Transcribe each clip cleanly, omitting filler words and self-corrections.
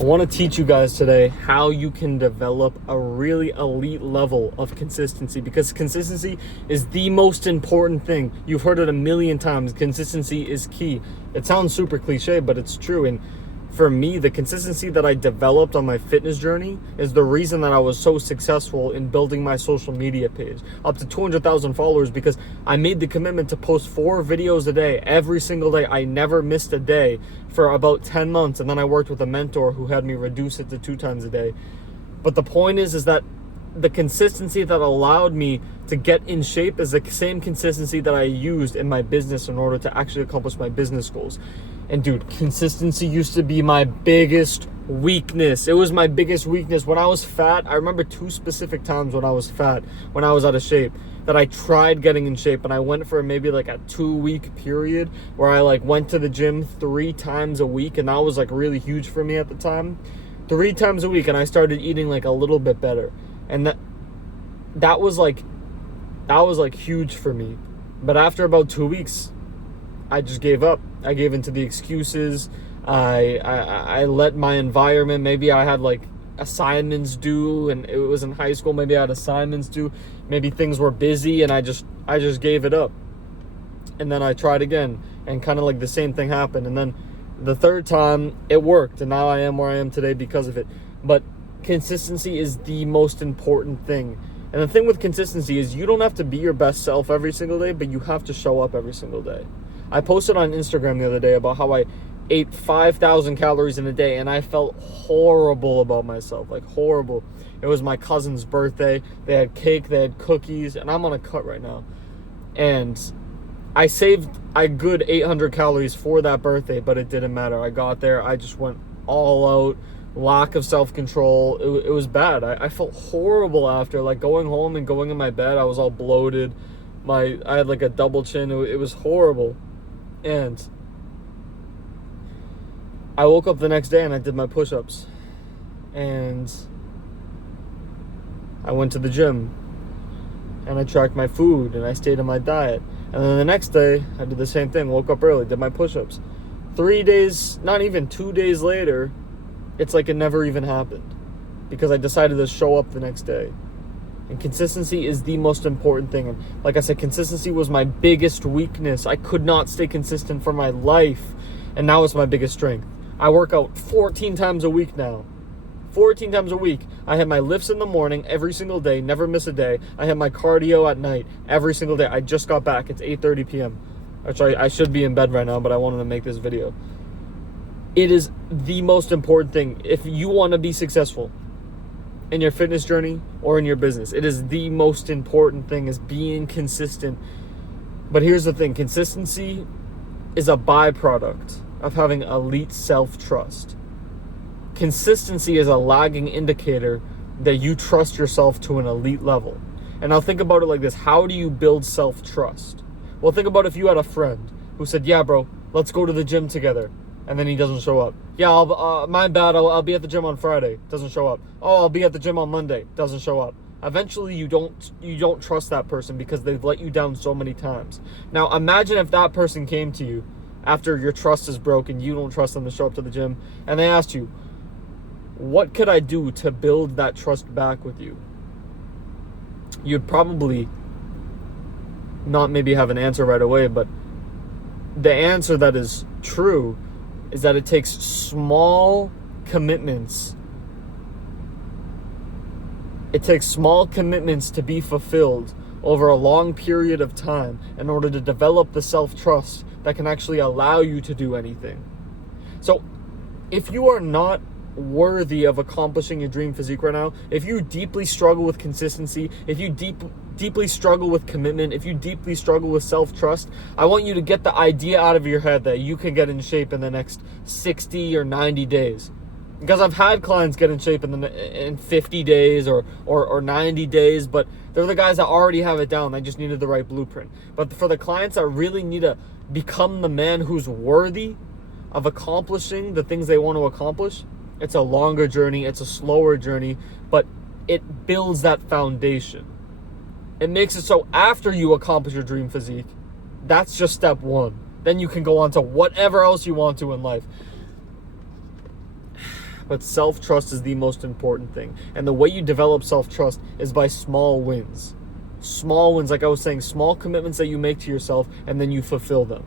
I want to teach you guys today how you can develop a really elite level of consistency, because consistency is the most important thing. You've heard it a million times. Consistency is key. It sounds super cliche, but it's true. And for me, the consistency that I developed on my fitness journey is the reason that I was so successful in building my social media page up to 200,000 followers, because I made the commitment to post 4 videos a day every single day. I never missed a day for about 10 months, and then I worked with a mentor who had me reduce it to 2 times a day. But the point is that the consistency that allowed me to get in shape is the same consistency that I used in my business in order to actually accomplish my business goals. And dude, consistency used to be my biggest weakness. It was my biggest weakness. When I was fat, I remember 2 specific times when I was fat, when I was out of shape, that I tried getting in shape, and I went for maybe like a 2-week period where I went to the gym 3 times a week, and that was really huge for me at the time. 3 times a week, and I started eating a little bit better. And that was huge for me. But after about 2 weeks, I just gave up. I gave into the excuses. I let my environment, maybe I had assignments due, and it was in high school, maybe I had assignments due, maybe things were busy, and I just gave it up. And then I tried again, and kind of the same thing happened. And then the 3rd time it worked, and now I am where I am today because of it. But consistency is the most important thing. And the thing with consistency is you don't have to be your best self every single day, but you have to show up every single day. I posted on Instagram the other day about how I ate 5,000 calories in a day, and I felt horrible about myself, horrible. It was my cousin's birthday. They had cake, they had cookies, and I'm on a cut right now. And I saved a good 800 calories for that birthday, but it didn't matter. I got there, I just went all out. Lack of self-control. It was bad. I felt horrible after, going home and going in my bed. I was all bloated. I had a double chin. It was horrible. And I woke up the next day and I did my push-ups. And I went to the gym. And I tracked my food and I stayed on my diet. And then the next day, I did the same thing. Woke up early, did my push-ups. 3 days, not even 2 days later, it's it never even happened, because I decided to show up the next day. And consistency is the most important thing. And like I said, consistency was my biggest weakness. I could not stay consistent for my life, and now it's my biggest strength. I work out 14 times a week now. 14 times a week. I have my lifts in the morning every single day, never miss a day. I have my cardio at night every single day. I just got back. It's 8:30 p.m. Actually, I should be in bed right now, but I wanted to make this video. It is the most important thing. If you want to be successful in your fitness journey or in your business, it is the most important thing, is being consistent. But here's the thing. Consistency is a byproduct of having elite self-trust. Consistency is a lagging indicator that you trust yourself to an elite level. And now think about it like this. How do you build self-trust? Well, think about if you had a friend who said, yeah, bro, let's go to the gym together. And then he doesn't show up. Yeah, my bad, I'll be at the gym on Friday. Doesn't show up. Oh, I'll be at the gym on Monday. Doesn't show up. Eventually, you don't trust that person because they've let you down so many times. Now, imagine if that person came to you after your trust is broken, you don't trust them to show up to the gym, and they asked you, what could I do to build that trust back with you? You'd probably not maybe have an answer right away, but the answer that is true is that it takes small commitments. It takes small commitments to be fulfilled over a long period of time in order to develop the self-trust that can actually allow you to do anything. So if you are not worthy of accomplishing your dream physique right now, if you deeply struggle with consistency, if you deeply struggle with commitment, if you deeply struggle with self-trust, I want you to get the idea out of your head that you can get in shape in the next 60 or 90 days. Because I've had clients get in shape in 50 days or 90 days, but they're the guys that already have it down. They just needed the right blueprint. But for the clients that really need to become the man who's worthy of accomplishing the things they want to accomplish, it's a longer journey, it's a slower journey, but it builds that foundation. It makes it so after you accomplish your dream physique, that's just step 1. Then you can go on to whatever else you want to in life. but self-trust is the most important thing. And the way you develop self-trust is by small wins. Small wins, like I was saying, small commitments that you make to yourself and then you fulfill them.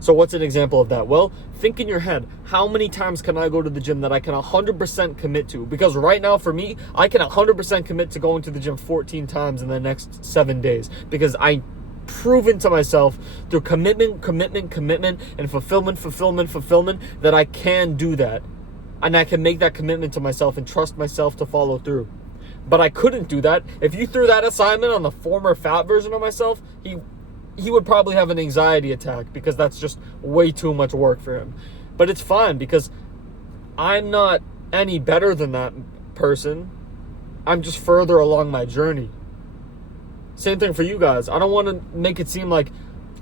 So what's an example of that? Well, think in your head, how many times can I go to the gym that I can 100% commit to? Because right now for me, I can 100% commit to going to the gym 14 times in the next 7 days. Because I proven to myself through commitment, and fulfillment that I can do that. And I can make that commitment to myself and trust myself to follow through. But I couldn't do that. If you threw that assignment on the former fat version of myself, he would probably have an anxiety attack because that's just way too much work for him. But it's fine because I'm not any better than that person. I'm just further along my journey. Same thing for you guys. I don't want to make it seem like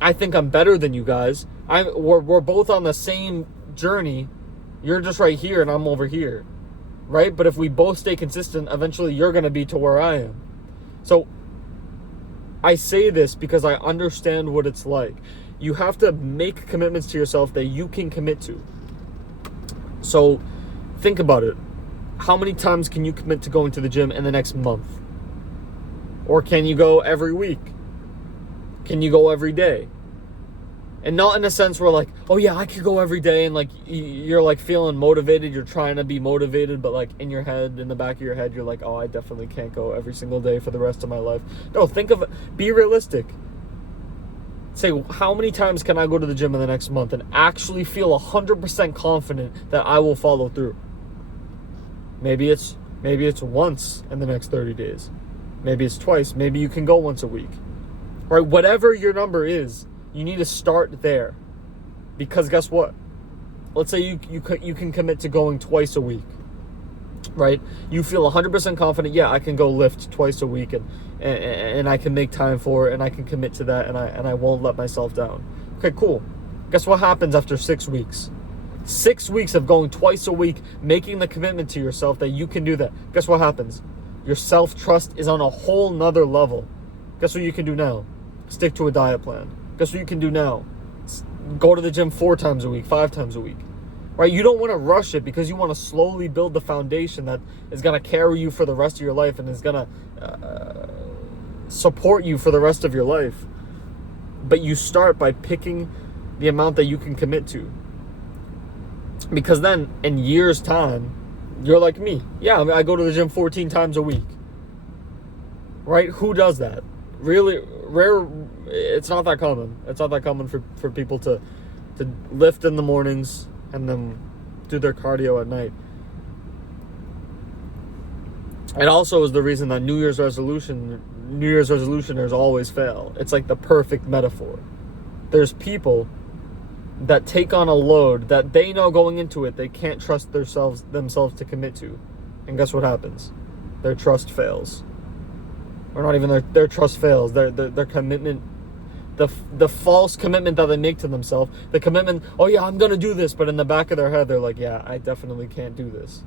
I think I'm better than you guys. We're both on the same journey. You're just right here and I'm over here. Right? But if we both stay consistent, eventually you're going to be to where I am. So I say this because I understand what it's like. You have to make commitments to yourself that you can commit to. So think about it. How many times can you commit to going to the gym in the next month? Or can you go every week? Can you go every day? And not in a sense where like, oh yeah, I could go every day and like you're like feeling motivated, you're trying to be motivated, but like in your head, in the back of your head, you're like, oh, I definitely can't go every single day for the rest of my life. No, think of it, be realistic. Say, how many times can I go to the gym in the next month and actually feel 100% confident that I will follow through? Maybe it's once in the next 30 days. Maybe it's twice. Maybe you can go once a week. Right? Whatever your number is, you need to start there. Because guess what? Let's say you can commit to going twice a week. Right? You feel 100% confident, yeah, I can go lift twice a week and I can make time for it and I can commit to that and I won't let myself down. Okay, cool. Guess what happens after 6 weeks? 6 weeks of going twice a week, making the commitment to yourself that you can do that. Guess what happens? Your self-trust is on a whole nother level. Guess what you can do now? Stick to a diet plan. Guess what you can do now? Go to the gym 4 times a week, 5 times a week. Right? You don't want to rush it because you want to slowly build the foundation that is going to carry you for the rest of your life and is going to support you for the rest of your life. But you start by picking the amount that you can commit to. Because then, in years' time, you're like me. Yeah, I go to the gym 14 times a week. Right? Who does that? Really rare. It's not that common. It's not that common for people to lift in the mornings and then do their cardio at night. It also is the reason that New Year's resolutioners always fail. It's like the perfect metaphor. There's people that take on a load that they know going into it they can't trust themselves to commit to. And guess what happens? Their trust fails. Or not even their trust fails. Their commitment, the false commitment that they make to themselves, the commitment, oh yeah, I'm going to do this, but in the back of their head, they're like, yeah, I definitely can't do this.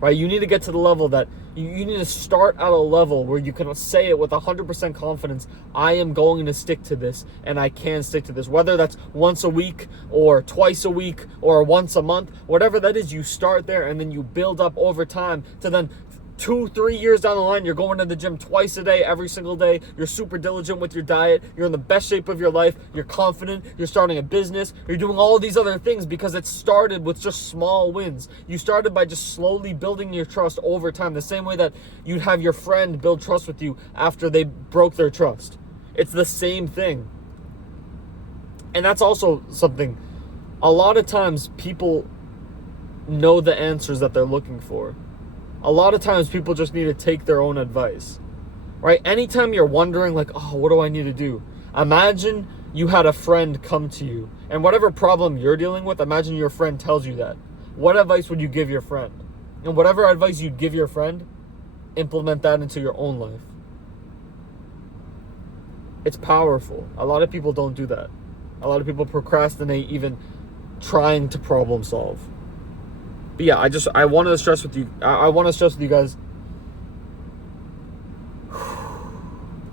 Right? You need to get to the level that you need to start at a level where you can say it with 100% confidence. I am going to stick to this and I can stick to this. Whether that's once a week or twice a week or once a month, whatever that is, you start there and then you build up over time to then 2-3 years down the line, you're going to the gym twice a day, every single day. You're super diligent with your diet. You're in the best shape of your life. You're confident. You're starting a business. You're doing all of these other things because it started with just small wins. You started by just slowly building your trust over time, the same way that you'd have your friend build trust with you after they broke their trust. It's the same thing. And that's also something, a lot of times people know the answers that they're looking for. A lot of times people just need to take their own advice, right? Anytime you're wondering like, oh, what do I need to do? Imagine you had a friend come to you and whatever problem you're dealing with, imagine your friend tells you that. What advice would you give your friend? And whatever advice you'd give your friend, implement that into your own life. It's powerful. A lot of people don't do that. A lot of people procrastinate even trying to problem solve. But yeah, I wanted to stress with you. I want to stress with you guys.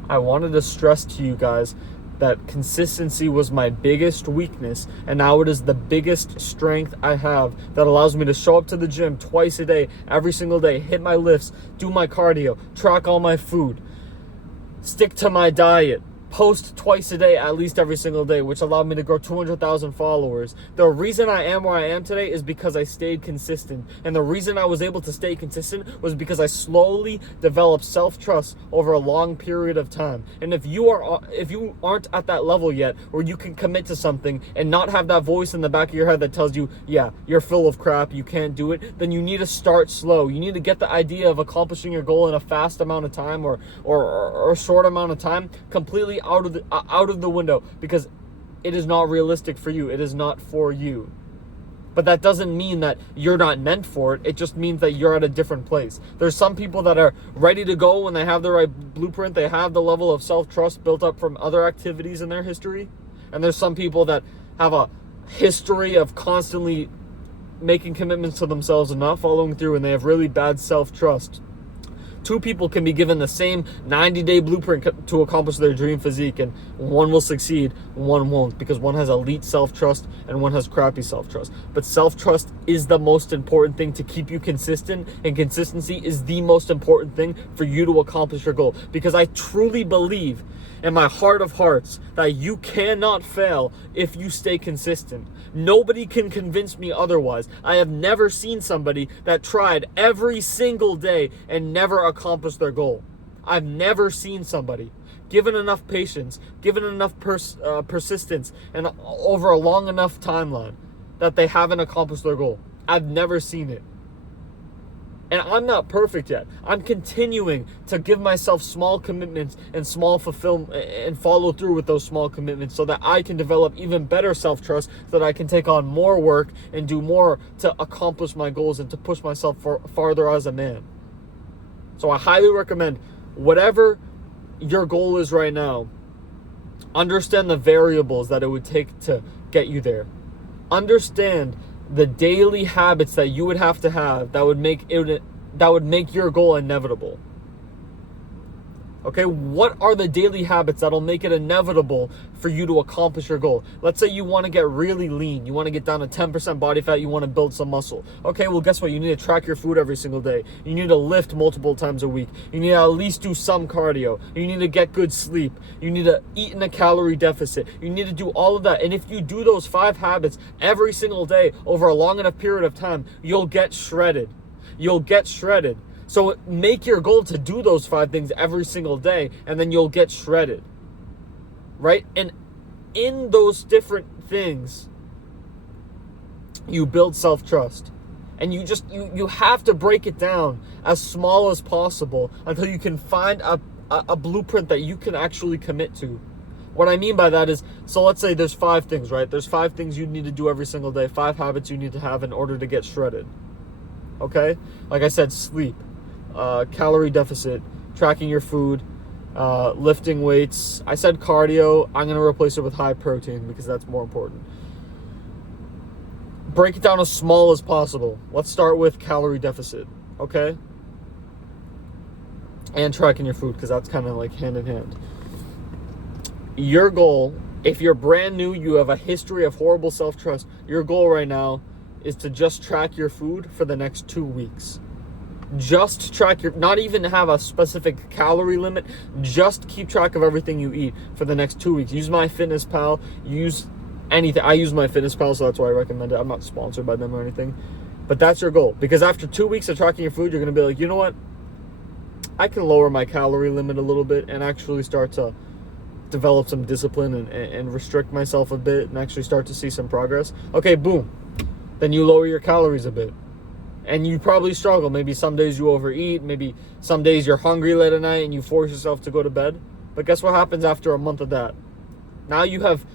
I wanted to stress to you guys that consistency was my biggest weakness, and now it is the biggest strength I have that allows me to show up to the gym twice a day, every single day, hit my lifts, do my cardio, track all my food, stick to my diet, post twice a day, at least every single day, which allowed me to grow 200,000 followers. The reason I am where I am today is because I stayed consistent. And the reason I was able to stay consistent was because I slowly developed self-trust over a long period of time. And if you aren't at that level yet, where you can commit to something and not have that voice in the back of your head that tells you, yeah, you're full of crap, you can't do it, then you need to start slow. You need to get the idea of accomplishing your goal in a fast amount of time or a short amount of time completely out of the window, because it is not realistic for you. It is not for you. But that doesn't mean that you're not meant for it. It just means that you're at a different place. There's some people that are ready to go when they have the right blueprint. They have the level of self-trust built up from other activities in their history. And there's some people that have a history of constantly making commitments to themselves and not following through, and they have really bad self-trust. Two people can be given the same 90-day blueprint to accomplish their dream physique, and one will succeed, one won't, because one has elite self-trust and one has crappy self-trust. But self-trust is the most important thing to keep you consistent, and consistency is the most important thing for you to accomplish your goal. Because I truly believe in my heart of hearts that you cannot fail if you stay consistent. Nobody can convince me otherwise. I have never seen somebody that tried every single day and never accomplished their goal. I've never seen somebody, given enough patience, given enough persistence, and over a long enough timeline, that they haven't accomplished their goal. I've never seen it. And I'm not perfect yet. I'm continuing to give myself small commitments and small fulfillment and follow through with those small commitments so that I can develop even better self-trust, so that I can take on more work and do more to accomplish my goals and to push myself farther as a man. So I highly recommend, whatever your goal is right now, understand the variables that it would take to get you there. Understand the daily habits that you would have that would make your goal inevitable. Okay, what are the daily habits that'll make it inevitable for you to accomplish your goal? Let's say you want to get really lean. You want to get down to 10% body fat. You want to build some muscle. Okay, well, guess what? You need to track your food every single day. You need to lift multiple times a week. You need to at least do some cardio. You need to get good sleep. You need to eat in a calorie deficit. You need to do all of that. And if you do those 5 habits every single day over a long enough period of time, you'll get shredded. You'll get shredded. So make your goal to do those 5 things every single day, and then you'll get shredded, right? And in those different things, you build self-trust. And you have to break it down as small as possible until you can find a blueprint that you can actually commit to. What I mean by that is, so let's say there's 5 things, right? There's 5 things you need to do every single day, 5 habits you need to have in order to get shredded. Okay? Like I said, sleep. Calorie deficit, tracking your food, lifting weights. I said cardio. I'm going to replace it with high protein because that's more important. Break it down as small as possible. Let's start with calorie deficit, okay? And tracking your food, because that's kind of like hand in hand. Your goal, if you're brand new, you have a history of horrible self-trust, your goal right now is to just track your food for the next 2 weeks. Just track not even have a specific calorie limit, just keep track of everything you eat for the next 2 weeks. Use MyFitnessPal, use anything. I use MyFitnessPal, so that's why I recommend it. I'm not sponsored by them or anything, but that's your goal. Because after 2 weeks of tracking your food, you're going to be like, you know what? I can lower my calorie limit a little bit and actually start to develop some discipline and restrict myself a bit and actually start to see some progress. Okay, boom. Then you lower your calories a bit. And you probably struggle. Maybe some days you overeat. Maybe some days you're hungry late at night and you force yourself to go to bed. But guess what happens after a month of that? Now you have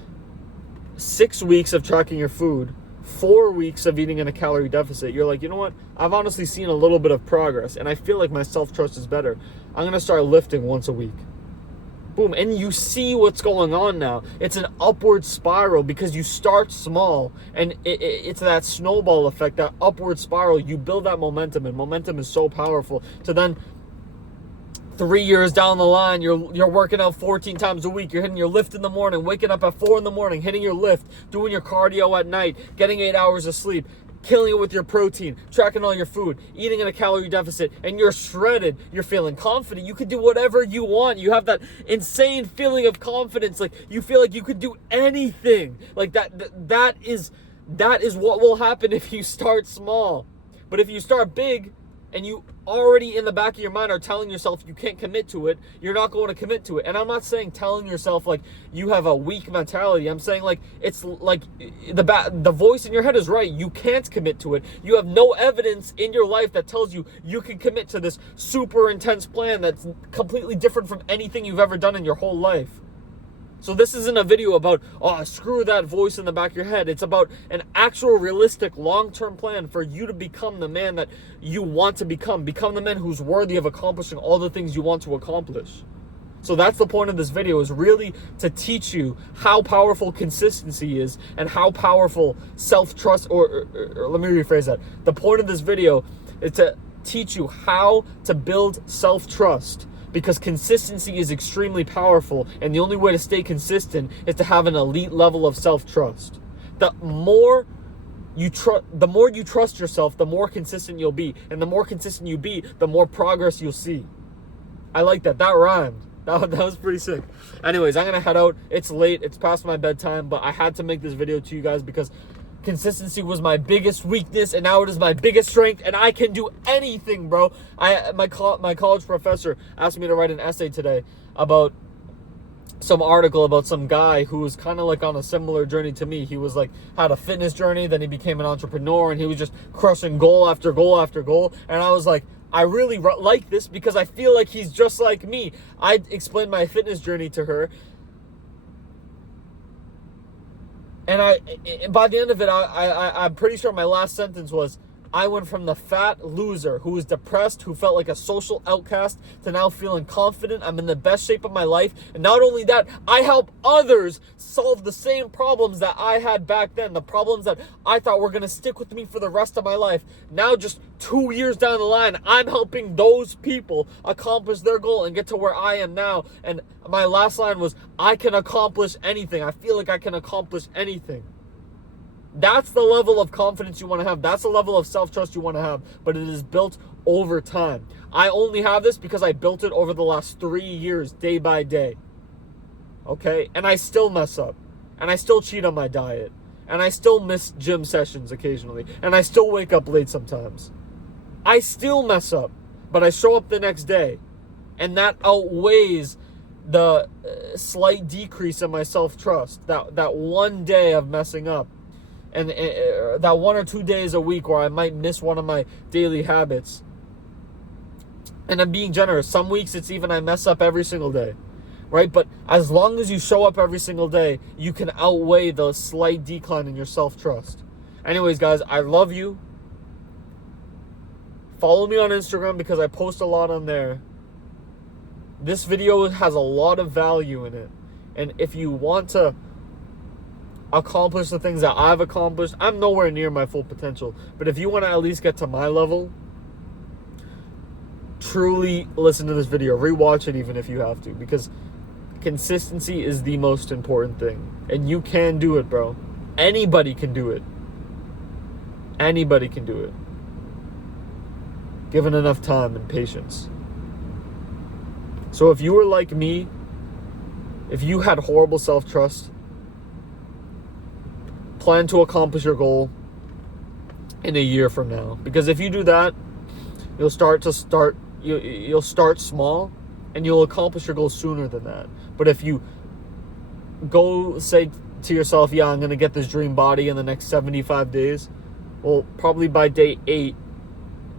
6 weeks of tracking your food, 4 weeks of eating in a calorie deficit. You're like, you know what? I've honestly seen a little bit of progress and I feel like my self-trust is better. I'm going to start lifting once a week. Boom. And you see what's going on now. It's an upward spiral because you start small and it's that snowball effect, that upward spiral. You build that momentum, and momentum is so powerful to then 3 years down the line, you're working out 14 times a week. You're hitting your lift in the morning, waking up at 4 in the morning, hitting your lift, doing your cardio at night, getting 8 hours of sleep, killing it with your protein, tracking all your food, eating in a calorie deficit, and you're shredded. You're feeling confident. You can do whatever you want. You have that insane feeling of confidence. Like, you feel like you could do anything. Like, that is what will happen if you start small. But if you start big, and you already in the back of your mind are telling yourself you can't commit to it, you're not going to commit to it. And I'm not saying telling yourself like you have a weak mentality. I'm saying like it's like the voice in your head is right. You can't commit to it. You have no evidence in your life that tells you you can commit to this super intense plan that's completely different from anything you've ever done in your whole life. So this isn't a video about, oh, screw that voice in the back of your head. It's about an actual realistic long-term plan for you to become the man that you want to become. Become the man who's worthy of accomplishing all the things you want to accomplish. So that's the point of this video, is really to teach you how powerful consistency is and how powerful self-trust, or let me rephrase that. The point of this video is to teach you how to build self-trust. Because consistency is extremely powerful, and the only way to stay consistent is to have an elite level of self-trust. The more you trust yourself, the more consistent you'll be, and the more consistent you be, the more progress you'll see. I like that. That rhymed. That was pretty sick. Anyways, I'm gonna head out. It's late. It's past my bedtime, but I had to make this video to you guys because consistency was my biggest weakness, and now it is my biggest strength, and I can do anything, bro. My college professor asked me to write an essay today about some article about some guy who was kind of like on a similar journey to me. He was like, had a fitness journey, then he became an entrepreneur, and he was just crushing goal after goal after goal. And I was like, I really like this because I feel like he's just like me. I explained my fitness journey to her, and by the end of it, I'm pretty sure my last sentence was, I went from the fat loser who was depressed, who felt like a social outcast, to now feeling confident. I'm in the best shape of my life. And not only that, I help others solve the same problems that I had back then. The problems that I thought were going to stick with me for the rest of my life. Now, just 2 years down the line, I'm helping those people accomplish their goal and get to where I am now. And my last line was, I can accomplish anything. I feel like I can accomplish anything. That's the level of confidence you want to have. That's the level of self-trust you want to have. But it is built over time. I only have this because I built it over the last 3 years, day by day. Okay? And I still mess up. And I still cheat on my diet. And I still miss gym sessions occasionally. And I still wake up late sometimes. I still mess up. But I show up the next day. And that outweighs the slight decrease in my self-trust. That one day of messing up. And that 1 or 2 days a week where I might miss one of my daily habits. And I'm being generous. Some weeks it's even I mess up every single day. Right? But as long as you show up every single day, you can outweigh the slight decline in your self-trust. Anyways, guys, I love you. Follow me on Instagram because I post a lot on there. This video has a lot of value in it. And if you want to accomplish the things that I've accomplished, I'm nowhere near my full potential. But if you want to at least get to my level, truly listen to this video. Rewatch it even if you have to. Because consistency is the most important thing. And you can do it, bro. Anybody can do it. Anybody can do it. Given enough time and patience. So if you were like me, if you had horrible self-trust, plan to accomplish your goal in a year from now. Because if you do that, you'll start small and you'll accomplish your goal sooner than that. But if you go say to yourself, yeah, I'm going to get this dream body in the next 75 days, well, probably by day 8,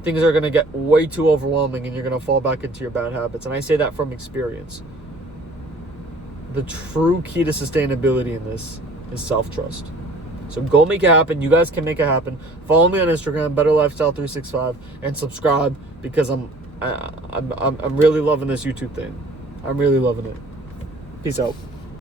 things are going to get way too overwhelming and you're going to fall back into your bad habits. And I say that from experience. The true key to sustainability in this is self-trust. So go make it happen. You guys can make it happen. Follow me on Instagram, BetterLifestyle365, and subscribe because I'm really loving this YouTube thing. I'm really loving it. Peace out.